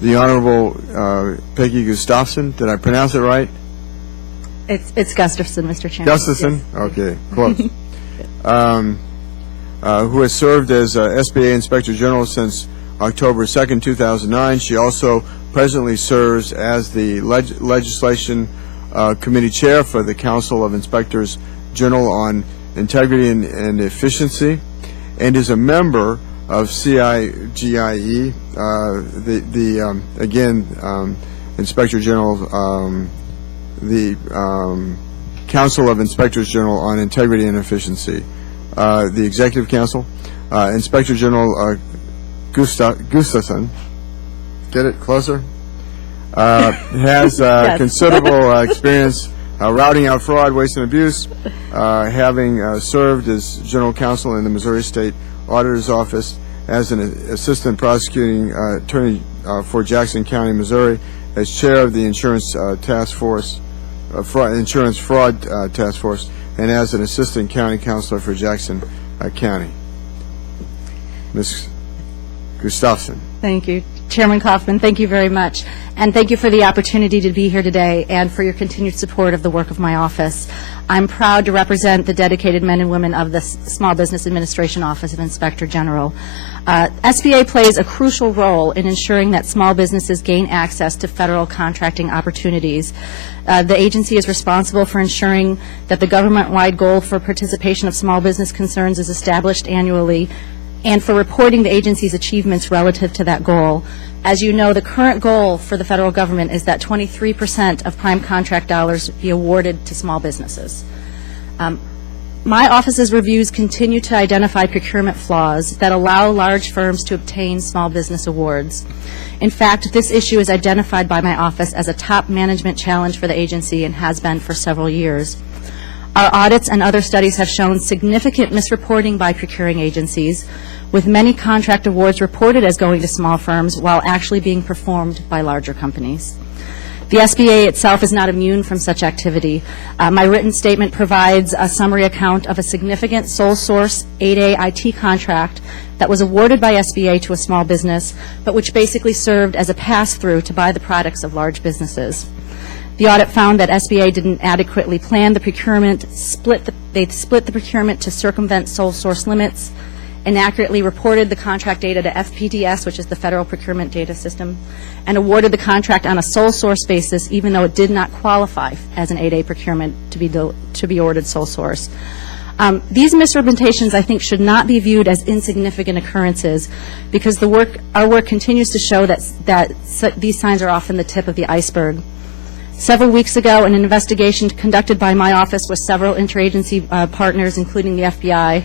the Honorable Peggy Gustafson. Did I pronounce it right? It's Gustafson, Mr. Chairman. Gustafson? Yes. Okay, close. Who has served as SBA Inspector General since October 2nd, 2009. She also presently serves as the Legislation Committee Chair for the Council of Inspectors General on Integrity and Efficiency, and is a member of CIGIE, Inspector General, the Council of Inspectors General on Integrity and Efficiency, the Executive Council. Inspector General Gustafson, get it closer, has Yes. considerable experience routing out fraud, waste, and abuse, having served as General Counsel in the Missouri State Auditor's Office, as an Assistant Prosecuting Attorney for Jackson County, Missouri, as Chair of the Insurance Task Force, Insurance Fraud Task Force, and as an Assistant County Counselor for Jackson County. Ms. Gustafson. Thank you. Chairman Kaufman, thank you very much. And thank you for the opportunity to be here today and for your continued support of the work of my office. I'm proud to represent the dedicated men and women of the Small Business Administration Office of Inspector General. SBA plays a crucial role in ensuring that small businesses gain access to federal contracting opportunities. The agency is responsible for ensuring that the government-wide goal for participation of small business concerns is established annually, and for reporting the agency's achievements relative to that goal. As you know, the current goal for the federal government is that 23% of prime contract dollars be awarded to small businesses. My office's reviews continue to identify procurement flaws that allow large firms to obtain small business awards. In fact, this issue is identified by my office as a top management challenge for the agency and has been for several years. Our audits and other studies have shown significant misreporting by procuring agencies, with many contract awards reported as going to small firms while actually being performed by larger companies. The SBA itself is not immune from such activity. My written statement provides a summary account of a significant sole source 8A IT contract that was awarded by SBA to a small business, but which basically served as a pass-through to buy the products of large businesses. The audit found that SBA didn't adequately plan the procurement, they split the procurement to circumvent sole source limits, inaccurately reported the contract data to FPDS, which is the Federal Procurement Data System, and awarded the contract on a sole source basis, even though it did not qualify as an 8A procurement to be awarded sole source. These misrepresentations, I think, should not be viewed as insignificant occurrences, because our work continues to show that these signs are often the tip of the iceberg. Several weeks ago, an investigation conducted by my office with several interagency partners, including the FBI,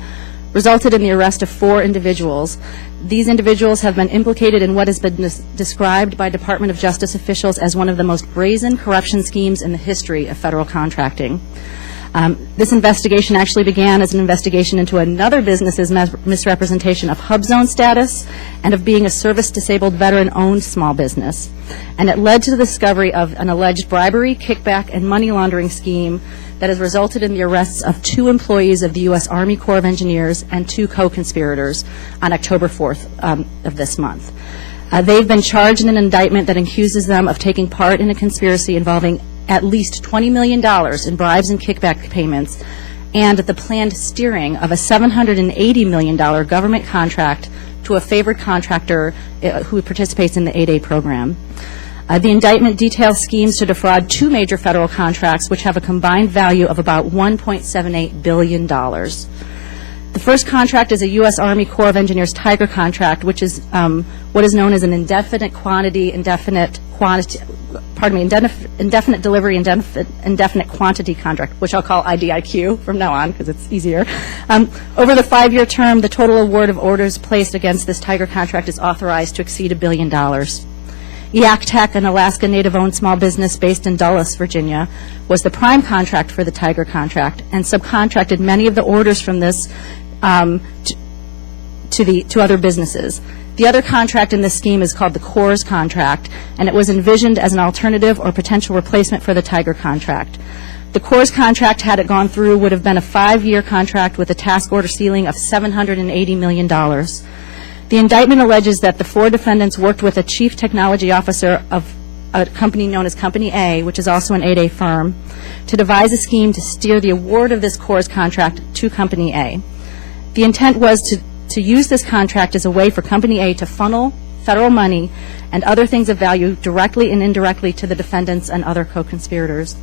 resulted in the arrest of 4 individuals. These individuals have been implicated in what has been described by Department of Justice officials as one of the most brazen corruption schemes in the history of federal contracting. This investigation actually began as an investigation into another business's misrepresentation of hub zone status and of being a service-disabled veteran-owned small business. And it led to the discovery of an alleged bribery, kickback, and money laundering scheme that has resulted in the arrests of 2 employees of the U.S. Army Corps of Engineers and 2 co-conspirators on October 4th of this month. They've been charged in an indictment that accuses them of taking part in a conspiracy involving at least $20 million in bribes and kickback payments, and the planned steering of a $780 million government contract to a favored contractor who participates in the 8A program. The indictment details schemes to defraud 2 major federal contracts, which have a combined value of about $1.78 billion. The first contract is a U.S. Army Corps of Engineers Tiger contract, which is what is known as an indefinite delivery, indefinite quantity contract, which I'll call IDIQ from now on because it's easier. Over the 5-year term, the total award of orders placed against this Tiger contract is authorized to exceed $1 billion. EACTech, an Alaska Native-owned small business based in Dulles, Virginia, was the prime contract for the Tiger contract and subcontracted many of the orders from this to other businesses. The other contract in this scheme is called the Corps contract, and it was envisioned as an alternative or potential replacement for the Tiger contract. The Corps contract, had it gone through, would have been a 5-year contract with a task order ceiling of $780 million. The indictment alleges that the 4 defendants worked with a chief technology officer of a company known as Company A, which is also an 8A firm, to devise a scheme to steer the award of this CORS contract to Company A. The intent was to use this contract as a way for Company A to funnel federal money and other things of value directly and indirectly to the defendants and other co-conspirators.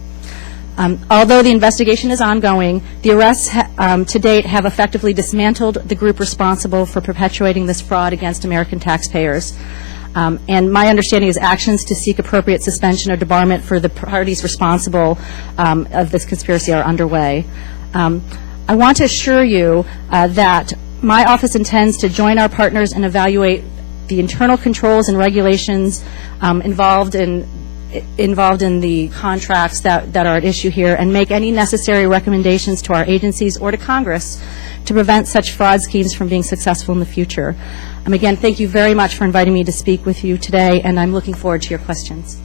Although the investigation is ongoing, the arrests to date have effectively dismantled the group responsible for perpetuating this fraud against American taxpayers. And my understanding is actions to seek appropriate suspension or debarment for the parties responsible of this conspiracy are underway. I want to assure you that my office intends to join our partners and evaluate the internal controls and regulations involved in the contracts that are at issue here, and make any necessary recommendations to our agencies or to Congress to prevent such fraud schemes from being successful in the future. Again, thank you very much for inviting me to speak with you today, and I'm looking forward to your questions.